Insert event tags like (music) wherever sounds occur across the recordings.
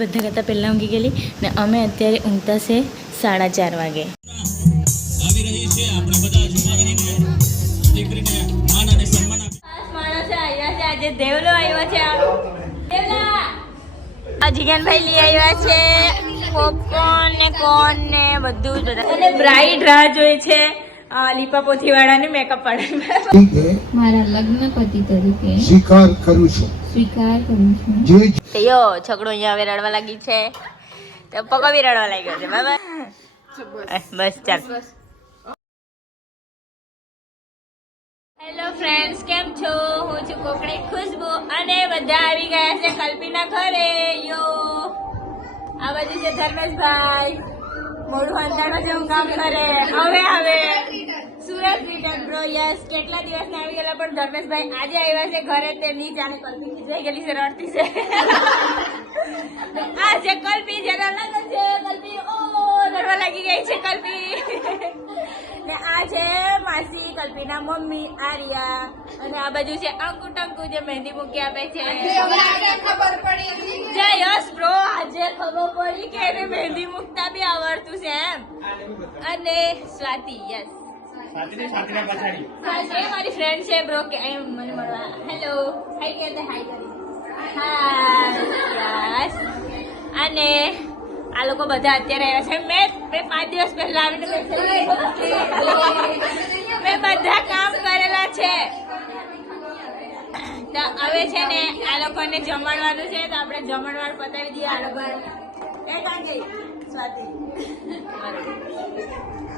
બધા કરતાં પહેલાં ઊંઘી ગયેલી ને અમે અત્યારે ઊંઘતા છે સાડા ચાર વાગે. આવ્યા છે આજે દેવલો આવ્યો છે દેવલા! આ જીગનભાઈ લઈ આવ્યા છે. પોપકોર્ન ને કોર્ન ને બધું જ. અને બ્રાઇડ રાહ જોઈ છે. લીપા પોથી વાળાને મેકઅપ પાડે મારા લગ્ન પતિ તરીકે સ્વીકાર કરું છું. સ્વીકાર કરું છું. જે તો યો છોકરો અહીંયા હવે રડવા લાગી છે. તો પપ્પા બી રડવા લાગ્યો છે બરાબર બસ ચાલ. હેલો ફ્રેન્ડ્સ કેમ છો? હું છું કોકણી ખુશ્બુ અને બધા આવી ગયા છે કલ્પીના ઘરે. યો આ બાજુ છે ધર્મેશભાઈ. હવે હવે. સુરત રિટર્ન બ્રો યસ કેટલા દિવસ આવી ગયેલા પણ ધર્મેશભાઈ આજે આવ્યા છે ઘરે તે ની જાણે કલ્પી ખીજાઈ ગયેલી છે, રડતી આ છે છે, કલ્પી લાગી ગઈ છે, કલ્પી. ને આ છે માસી કલ્પીના મમ્મી આર્યા અને આ બાજુ છે અંકુ ટંકુ જે મહેંદી મૂકી આપે છે. જય યસ બ્રો આજે ખબર પડી કે એને મહેંદી મૂકતા બી આવડતું છે એમ. અને સ્વાતિ યસ. મારી ફ્રેન્ડ છે બ્રો કે એમ મને મળવા. હેલો હાઈ કે હાઈ કરી. હા યસ અને આ લોકો બધા અત્યારે આવ્યા છે. મેં મેં પાંચ દિવસ પહેલા આવીને મેં બધા કામ કરેલા છે. તો હવે છે ને આ લોકોને જમણવાનું છે તો આપણે જમણવાર પતાવી દઈએ આ લોકો.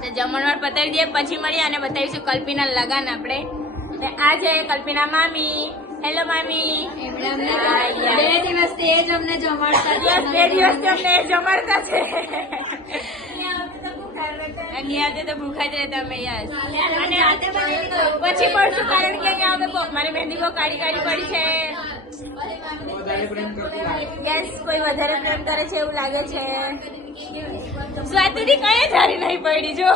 તો જમણવાર પતાવી દઈએ પછી મળીએ અને બતાવીશું કલ્પીના લગન આપણે. આ છે કલ્પીના મામી. હેલો મામી બે દિવસ તે જ અમને જમાડતા બે દિવસ અમને જમાડતા છે. અને તો ભૂખા જ રહેતા અમે અને પછી પડશું કારણ કે અહીંયા હવે મારી મહેંદી બહુ કાઢી કાઢી પડી છે. ગેસ કોઈ વધારે પ્રેમ કરે છે એવું લાગે છે. સ્વાતિથી કઈ હારી નહીં પડી જો જો.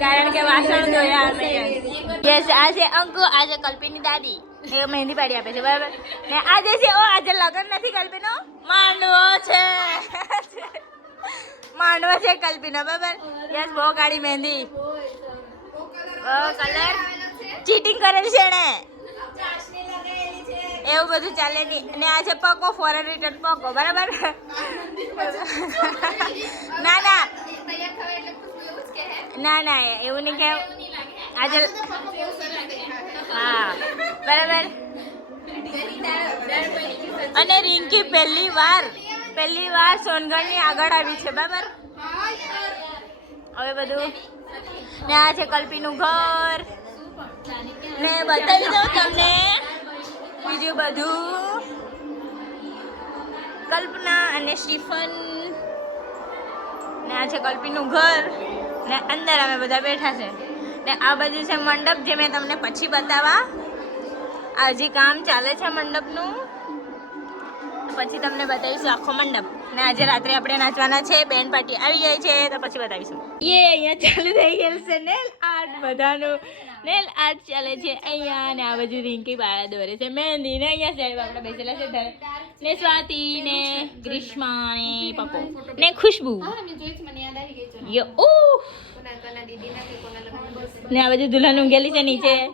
કારણ કે વાસણ ધોયા અમે યસ આજે અંકુ, આજે કલ્પીની દાદી. એ મહેંદી પાડી આપે છે, બરાબર? ને આજે છે, ઓ, આજે લગ્ન નથી કલ્પીનો? માંડવો છે. માંડવો છે કલ્પીનો, બરાબર? યસ બહુ કાળી મહેંદી. કલર ચીટિંગ કરેલ છે એને એવું બધું ચાલે નહીં. અને આજે પકો ફોરેન રિટર્ન પકો, બરાબર? ના ના. ના ના, એવું નહીં કે આજે હા, બરાબર. અને રિંકી પહેલી વાર પહેલી વાર સોનગઢની આગળ આવી છે, બરાબર? હવે બધું. ને આ છે કલ્પીનું ઘર. ને બતાવી દઉં તમને. બીજું બધું કલ્પના અને સ્ટીફન ને આ છે કલ્પીનું ઘર. ને અંદર અમે બધા બેઠા છે. ને આ બાજુ છે મંડપ જે મેં તમને પછી બતાવવા આ હજી કામ ચાલે છે મંડપનું. પછી તમને બતાવીશું આખો મંડપ. ને આજે રાત્રે આપણે નાચવાના છે, બેન પાર્ટી આવી જાય છે, તો પછી બતાવીશું. એ અહીંયા ચાલુ થઈ ગયેલ છે. નેલ આર્ટ બધાનું. નેલ આર્ટ ચાલે છે. અહીંયા ને આ બાજુ રિંકી બાળા દોરે છે. મહેંદી ને અહીંયા સાહેબ આપણે બેસેલા છે. ને સ્વાતિ ને ગ્રીષ્મા ને પપ્પો. ને ખુશ્બુ. ઉહ. ને આ બાજુ દુલ્હન ઊંઘેલી છે નીચે.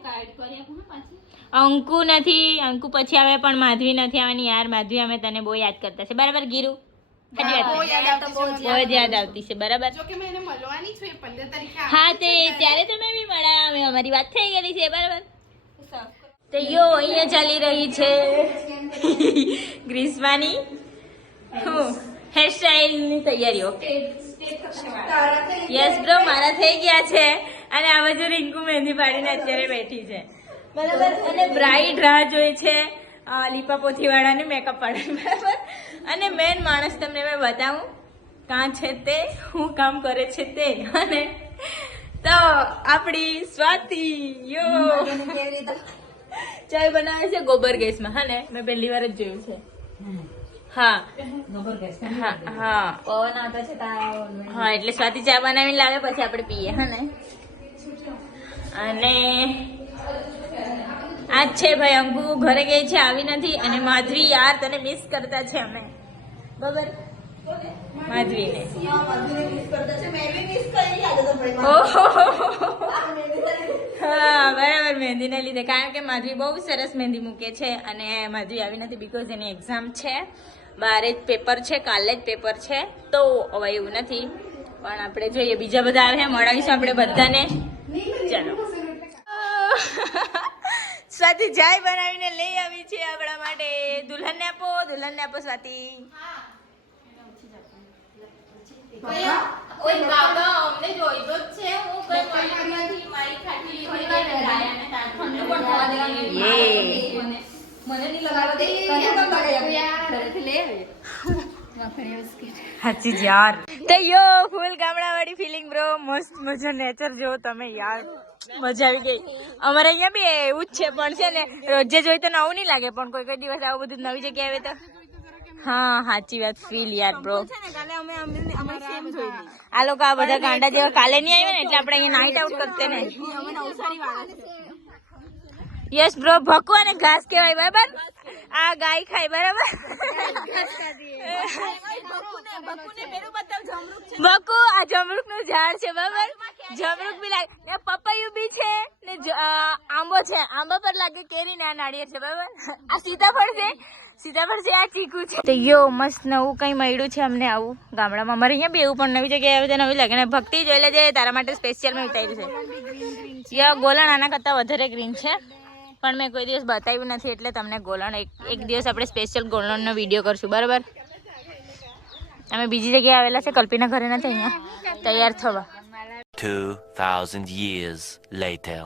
અંકુ નથી અંકુ પછી આવે પણ માધવી નથી આવવાની. યાર માધવી અમે તને બહુ યાદ કરતા છે. બરાબર ગીરુ? બહુ યાદ આવતી છે બરાબર. હા તે ત્યારે તમે બી મળ્યા. અમે અમારી વાત થઈ ગયેલી છે બરાબર. તો યો અહીંયા ચાલી રહી છે. ગ્રીસ્માની હું? હેરસ્ટાઈલની તૈયારીઓ. યસ બ્રો મારા થઈ ગયા છે. અને આ બાજુ રિંકુ મહેંદી પાડીને અત્યારે બેઠી છે. બરાબર અને બ્રાઇડ રાહ જોઈ છે લીપા પોથીવાળાને મેકઅપ વાળા બરાબર? અને મેન માણસ તમને મેં બતાવું કાં છે તે શું કામ કરે છે તે અને તો આપણી સ્વાતિ યો. ચાય બનાવે છે ગોબર ગેસમાં હા ને? મેં પહેલી વાર જ જોયું છે. હા. હા હા. હા એટલે સ્વાતિ ચા બનાવીને લાવે પછી આપણે પીએ હા ને? અને જ છે ભાઈ અંકુ ઘરે ગઈ છે આવી નથી અને માધવી યાર તને મિસ કરતા છે અમે. બરાબર માધવીને. ઓહો. હા બરાબર મહેંદીને લીધે. કારણ કે માધવી બહુ સરસ મહેંદી મૂકે છે અને માધવી આવી નથી બીકોઝ એની એક્ઝામ છે. બારે જ પેપર છે કાલે જ પેપર છે તો હવે એવું નથી. પણ આપણે જોઈએ બીજા બધા આવે મળાવીશું આપણે બધાને. ચાલો. (laughs) સ્વાતિ જાય બનાવીને લઈ આવી છે આપણા માટે. આપો દુલ્હનને આપો સ્વાતિ. ઓય બાબા અમને જોઈતો જ છે. હું કઈ મળી મારી ખાટી લીધી. ને આપો ઠંડુ પણ થવા દેવાનું મને નહીં લગાડવા દે તને કેમ લગાવી ઘરેથી લઈ આવી. મખણી સાચી યાર. તો યો ફૂલ ગામડાવાળી ફિલિંગ બ્રો મસ્ત મજા નેચર જો તમે યાર. મજા આવી ગઈ. અમારે અહીંયા બી એવું જ છે, પણ છે ને, રોજે જોઈ તો નવું નહીં લાગે, પણ કોઈ કોઈ દિવસ આવું બધું નવી જગ્યાએ આવે તો. હા, સાચી વાત ફીલ યાર બ્રો આ લોકો આ બધા ગાંડા જેવા કાલે નહીં આવ્યા ને, એટલે આપણે અહીંયા નાઇટ આઉટ કરતે ને. યસ બ્રો ભકુ અને ઘાસ કહેવાય, બરાબર? આ ગાય ખાય, બરાબર? બકુ, આ જમરૂકનું ઝાડ છે, બરાબર? જમરૂક બી લાગે. ને પપૈયું બી છે, ને આંબો છે. આંબા પર લાગે કેરી ને નાળિયેર છે, બરાબર? આ સીતાફળ છે? સીતાફળ છે, આ ચીકુ છે. યો, મસ્ત નવું કઈ મળ્યું છે અમને આવું ગામડામાં? અમારે અહીંયા બી એવું પણ નવી જગ્યાએ આવે લાગે. ને ભક્તિ જોઈ લેજે, તારા માટે સ્પેશિયલ મેં ઉતાર્યું છે. યો, ગોલણ આના કરતાં વધારે ગ્રીન છે. પણ મેં કોઈ દિવસ બતાવ્યું નથી એટલે તમને ગોલણ એક દિવસ આપણે સ્પેશિયલ ગોલણનો વીડિયો કરશું બરાબર? અમે બીજી જગ્યાએ આવેલા છે કલ્પીના ઘરે નથી અહીંયા. તૈયાર થવા. 2,000 years later.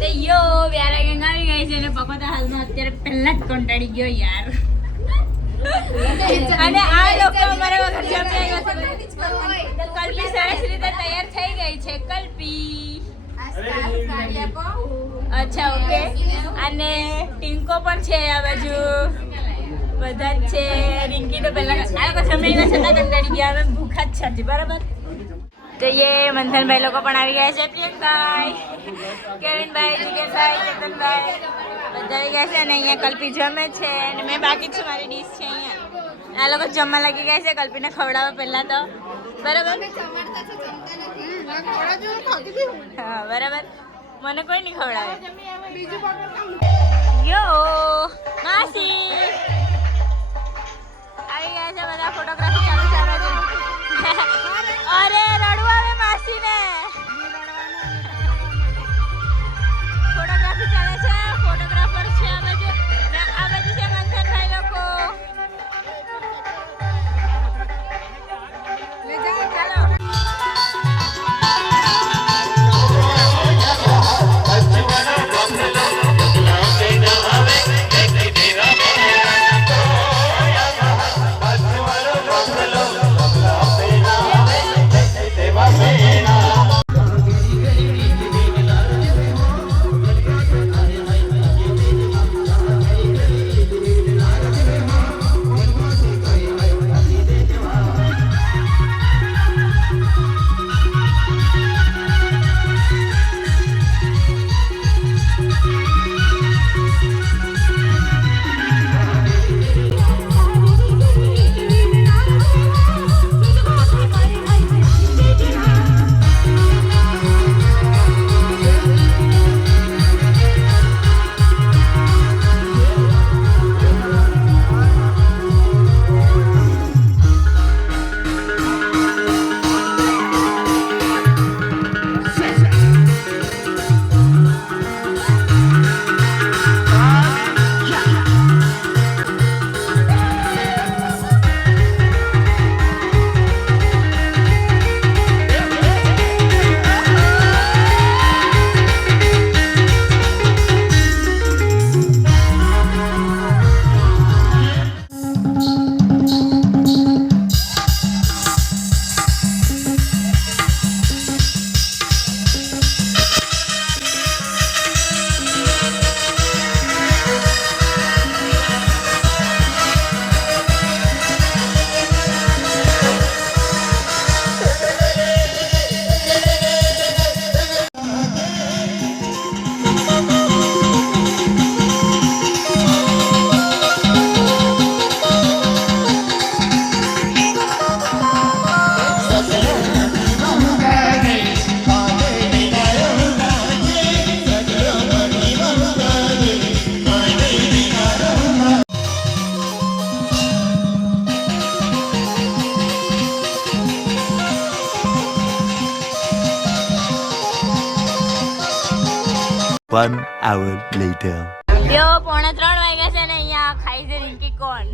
તો યો વ્યારા ગંગ આવી ગઈ છે અને પકોતા હાલમાં અત્યારે પહેલા જ કંટાળી ગયો યાર. અને આ લોકો અમારા વગર જમી આવ્યા છે. કલ્પી સરસ રીતે તૈયાર થઈ ગઈ છે કલ્પી. અચ્છા ઓકે અને ટિંકો પણ છે આ બાજુ. બધા જ છે. રિંકી તો પહેલા આ લોકો જમી આવ્યા છતાં કંટાળી ગયા. હવે ભૂખા જ છે બરાબર? તો ये મંથનભાઈ લોકો પણ આવી ગયા છે. પ્રિયંકભાઈ, કેવિનભાઈ, જીગરભાઈ ચેતનભાઈ બધા આવી ગયા છે અને અહીંયા કલ્પી જમે છે. અને મેં બાકી છું મારી ડીશ છે અહીંયા. આ લોકો જમવા લાગી ગયા છે. કલ્પીને ખવડાવવા પહેલાં તો. બરાબર? હા બરાબર. મને કોઈ નહીં ખવડાવે. યો માસી. આવી ગયા છે બધા ફોટોગ્રાફી ચાલુ છે (laughs) અરે રડવા આવે માસીને. ફોટોગ્રાફી ચાલે છે ફોટોગ્રાફર છે આ બાજુ આ બાજુ છે મંથનભાઈ.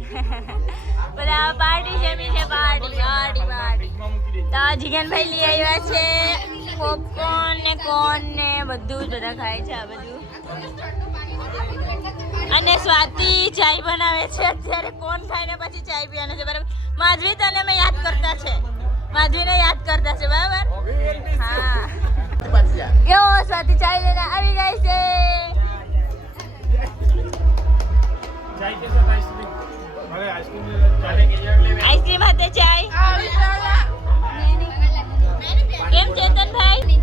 (laughs) બધા પાર્ટી જમી છે, પાર્ટી પાર્ટી પાર્ટી. તો જીગનભાઈ લઈ આવ્યા છે પોપકોર્ન ને કોર્ન ને બધું જ બધા ખાય છે આ બધું અને સ્વાતિ ચાય બનાવે છે. અત્યારે કોણ ખાઈને પછી ચાય પીવાનું છે, બરાબર. માધવી તને મેં યાદ કરતા છે. માધવીને યાદ કરતા છે, બરાબર? હા. યો, સ્વાતિ ચાય લઈને આવી ગઈ છે. આઈસ્ક્રીમ હાથે ચાય? કેમ ચેતનભાઈ?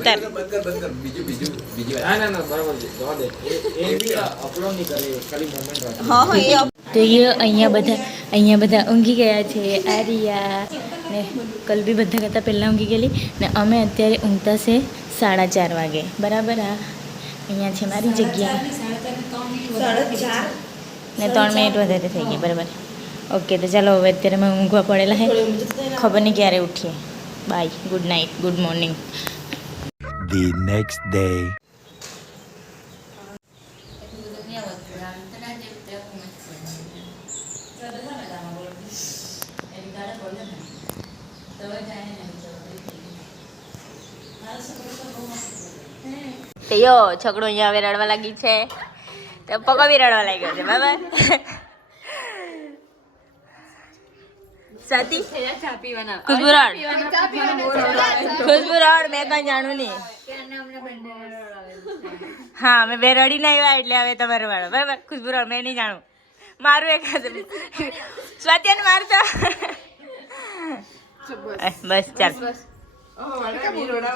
ઉતાર તો એ અહીંયા બધા અહીંયા બધા ઊંઘી ગયા છે. આરિયા ને કલબી બધા કરતાં પહેલાં ઊંઘી ગયેલી. ને અમે અત્યારે ઊંઘતા છે સાડા ચાર વાગે. બરાબર આ? અહીંયા છે મારી જગ્યા. ને ત્રણ મિનિટ વધારે થઈ ગઈ બરાબર. ઓકે તો ચાલો હવે અત્યારે અમે ઊંઘવા પડેલા હે. ખબર નહીં ક્યારે ઉઠીએ. Bye good night good morning The next day. તો યો છોકરો અહીંયા હવે રડવા લાગી છે તો પપ્પા બી રડવા લાગ્યો છે બરાબર સાથી? ખુશબુ રડ ખુશબુ રડ મેં કઈ જાણું નહીં. હા મેં બે રડીને આવ્યા એટલે હવે તમારે વાળો. બરાબર? ખુશબુ રડ મેં નહીં જાણું મારું એક સ્વાત્યાને મારતો બસ. ચાલ.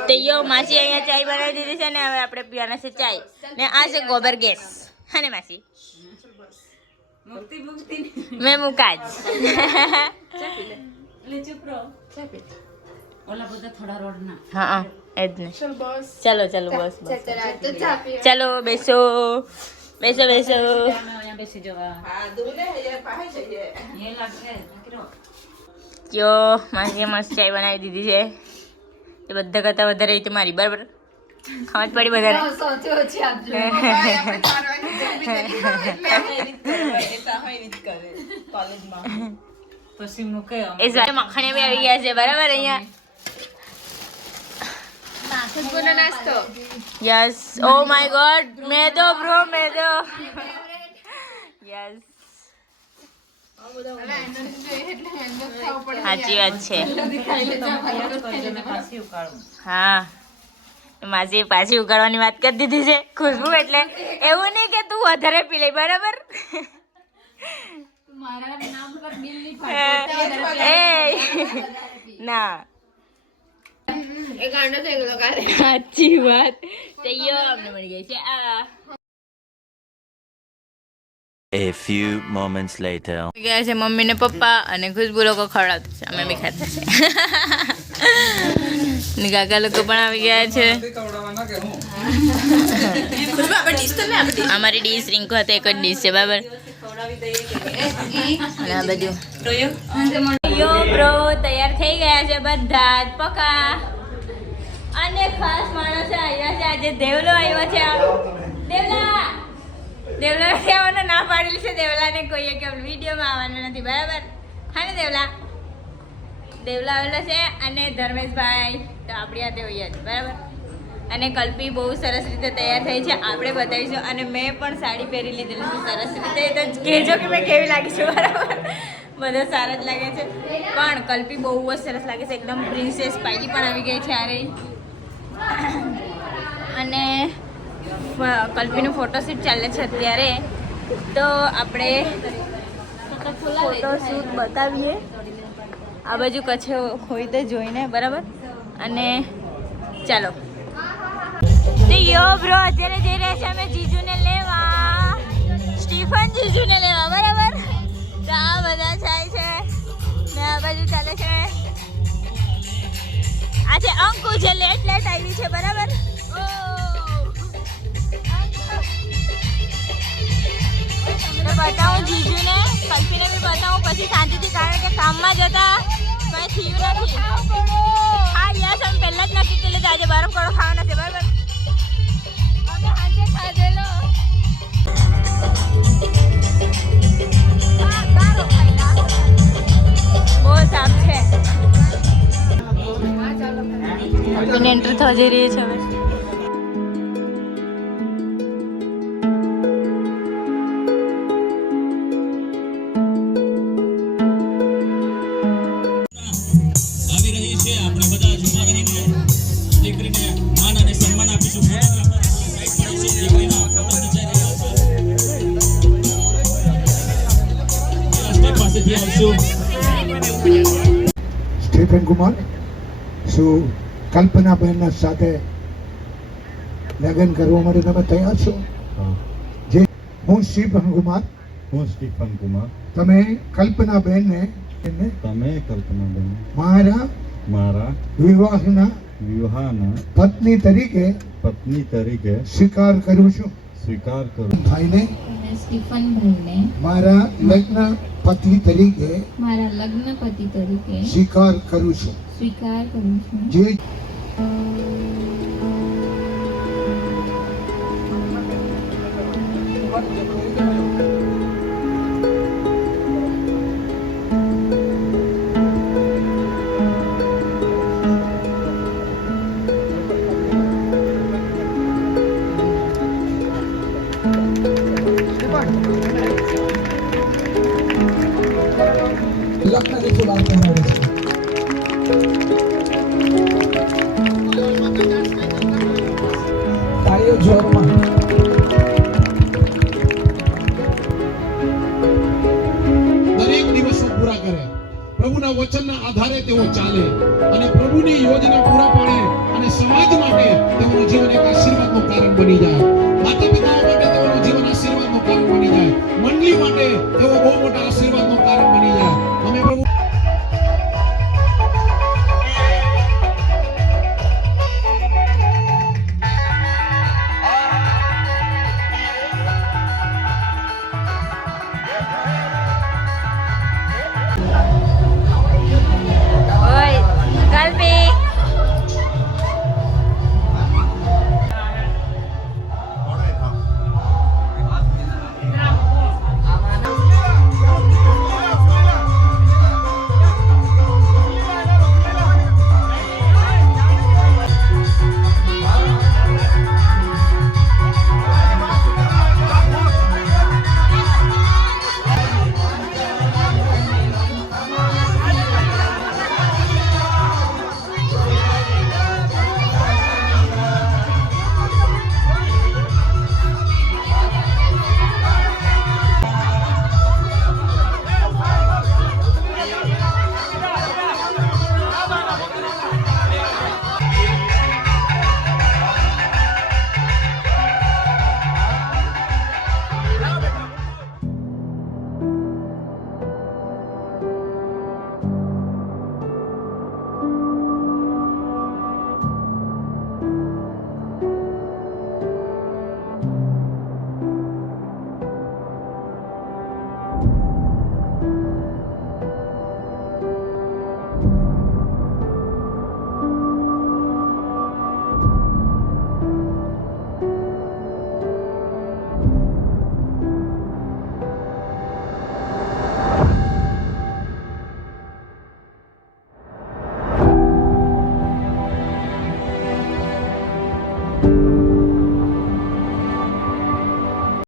તો યો માસી અહીંયા ચાય બનાવી દીધી છે ને હવે આપણે પીવાના છે ચાય. ને આ છે ગોબર ગેસ. હા ને માસી? મેં મુકા જ. હા હા એ જ ને. ચાલો ચાલો બસ બસ. ચાલો બેસો. બેસો બેસો. જો માસી મસ્ત ચાય બનાવી દીધી છે એ બધા કરતાં વધારે એ તો મારી બરાબર? ખબર પડી બધાને? મખાણે બી આવી ગયા છે બરાબર અહીંયા? ખુશબુનો નાસ્તો. યસ ઓ માય ગોડ મેદો બ્રો મેદો. યસ સાચી વાત છે. હા. માસી પાછી ઉગાડવાની વાત કરી દીધી છે ખુશ્બુ એટલે. એવું નહીં કે તું વધારે પી લે બરાબર? એ ના. સાચી વાત. તો અમને મળી ગઈ છે આ. A few moments later. ગયા છે મમ્મી ને પપ્પા અને ખુશ્બુ લોકો ખવડાવતા છે અમે બી ખાતા છે. ને કાકા લોકો પણ આવી ગયા છે. અમારી ડીશ રિંકુ hatte એક જ ડીશ છે, બરાબર? તૈયાર થઈ ગયા છે બધા જ પકા. અને ખાસ માણસો આવ્યા છે, આજે દેવલો આવ્યો છે. દેવલા! દેવલા આવવાનો ના પાડેલી છે, દેવલાને કોઈએ કે વિડીયોમાં આવવાનું નથી, બરાબર? હા ને, દેવલા? દેવલા આવેલો છે અને ધર્મેશભાઈ તો આપણી આ હોઈએ છે, બરાબર? અને કલ્પી બહુ સરસ રીતે તૈયાર થઈ છે, આપણે બતાવીશું. અને મેં પણ સાડી પહેરી લીધેલી છે, સરસ રીતે. તો કહેજો કે મેં કેવી લાગી છું, બરાબર? બધા સારા જ લાગે છે. પણ કલ્પી બહુ જ સરસ લાગે છે, એકદમ પ્રિન્સેસ પાયલી પણ આવી ગઈ છે આ રહી. અને કલ્પીનું ફોટોશૂટ ચાલે છે અત્યારે. તો આપણે ફોટોશૂટ બતાવીએ. આ બાજુ કચ્છ હોય તો જોઈને, બરાબર? અને ચાલો. યો બ્રો અત્યારે જઈ રહ્યા છે અમે જીજુને લેવા. સ્ટીફન જીજુને લેવા, બરાબર? તો આ બધા જાય છે. ને આ બાજુ ચાલે છે. અંકુ જે લેટ લેટ આવી છે, બરાબર? બતાવું જીજુને. કલ્પીને બી બતાવું પછી શાંતિથી કારણ કે કામમાં જતા કંઈ થયું નથી. હા યસ અમે પહેલા જ નક્કી કરેલું કે આજે બરફ કડો ખાવાના છે બરાબર? અમે આજે ખાધેલો. બહુ સાફ છે. એન્ટર થવા જઈ રહી છે હવે. કુમાર શું કલ્પનાબેનના સાથે લગ્ન કરવા માટે તમે તૈયાર છો? જે હું સ્ટીફન કુમાર હું સ્ટીફન કુમાર તમે કલ્પનાબેનને એને તમે કલ્પનાબેન મારા મારા વિવાહના વિવાહના પત્ની તરીકે પત્ની તરીકે સ્વીકાર કરું છું. સ્વીકાર કરું ભાઈને અને સ્ટીફનભાઈને મારા લગ્ન પતિ તરીકે મારા લગ્ન પતિ તરીકે સ્વીકાર કરું છું. સ્વીકાર કરું છું. જે લગ્નની ફૂલ આપવામાં આવે છે દરેક દિવસો પૂરા કરે. પ્રભુના વચનના આધારે તેઓ ચાલે અને પ્રભુની યોજના પૂરા પાડે અને સમાજ માટે તેઓનું જીવન એક આશીર્વાદનું કારણ બની જાય. માતા પિતાઓ માટે તેઓનું જીવન આશીર્વાદનું કારણ બની જાય. મંડળી માટે તેઓ બહુ મોટા આશીર્વાદનું કારણ બની જાય.